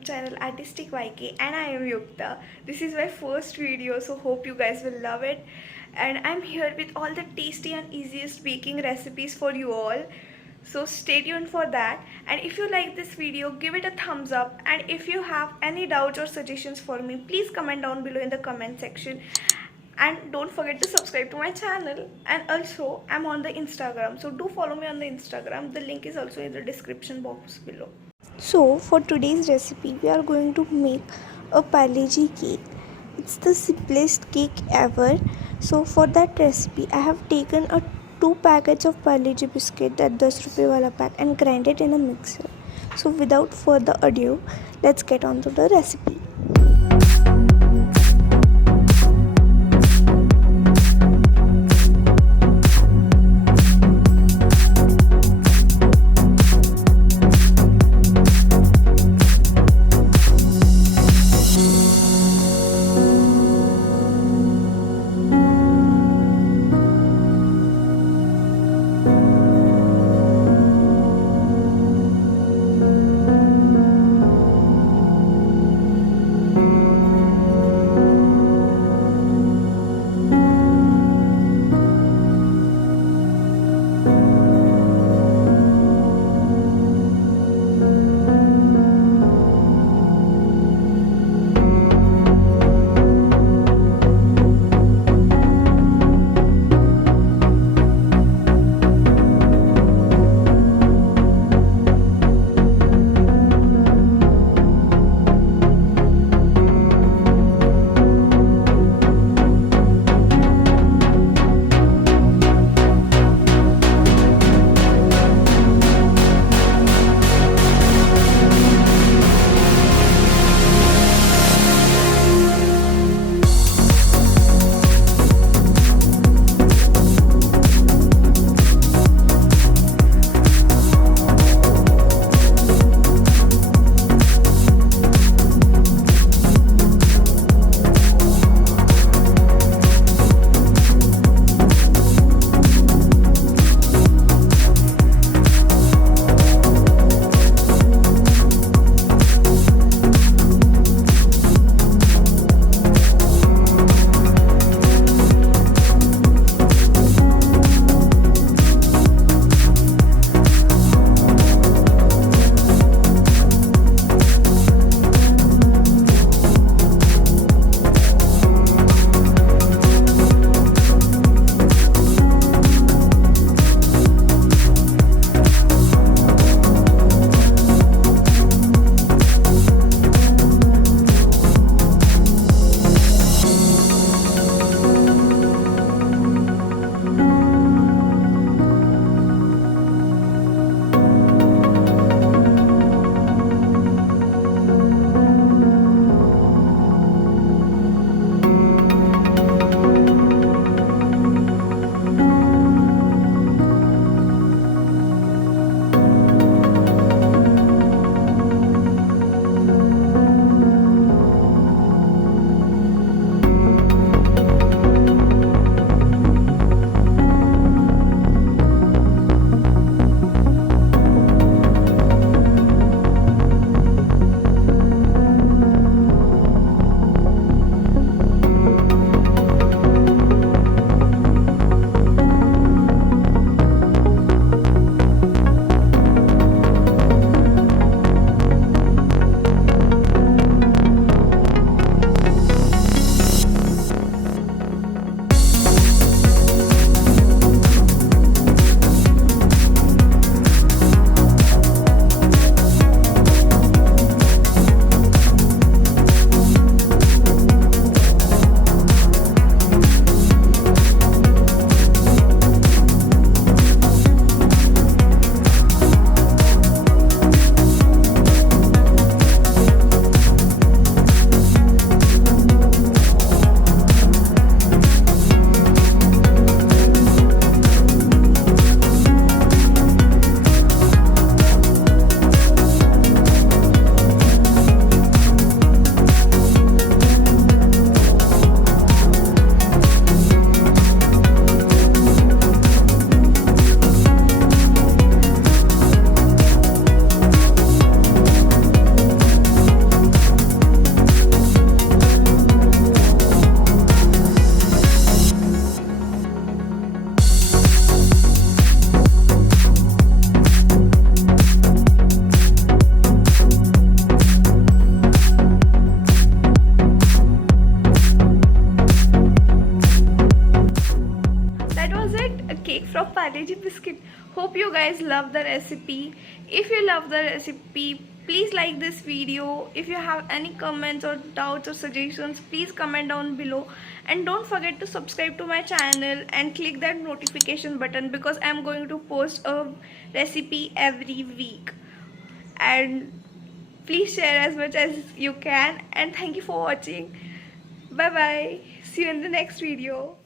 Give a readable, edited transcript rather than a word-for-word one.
YouTube channel Artistic YK, and I am Yukta. This is my first video, so hope you guys will love it. And I'm here with all the tasty and easiest baking recipes for you all. So stay tuned for that. And if you like this video, give it a thumbs up. And if you have any doubts or suggestions for me, please comment down below in the comment section. And don't forget to subscribe to my channel. And also I'm on the Instagram, so do follow me on the Instagram. The link is also in the description box below. So for today's recipe we are going to make a Parle-G cake. It's the simplest cake ever. So for that recipe I have taken a 2 packets of Parle-G biscuit, that 10 rupee wala pack, and grind it in a mixer. So without further ado, let's get on to the recipe. from Parle-G Biscuit. Hope you guys love the recipe. If you love the recipe, please like this video. If you have any comments or doubts or suggestions, please comment down below. And don't forget to subscribe to my channel and click that notification button because I'm going to post a recipe every week. And please share as much as you can. And thank you for watching. Bye bye. See you in the next video.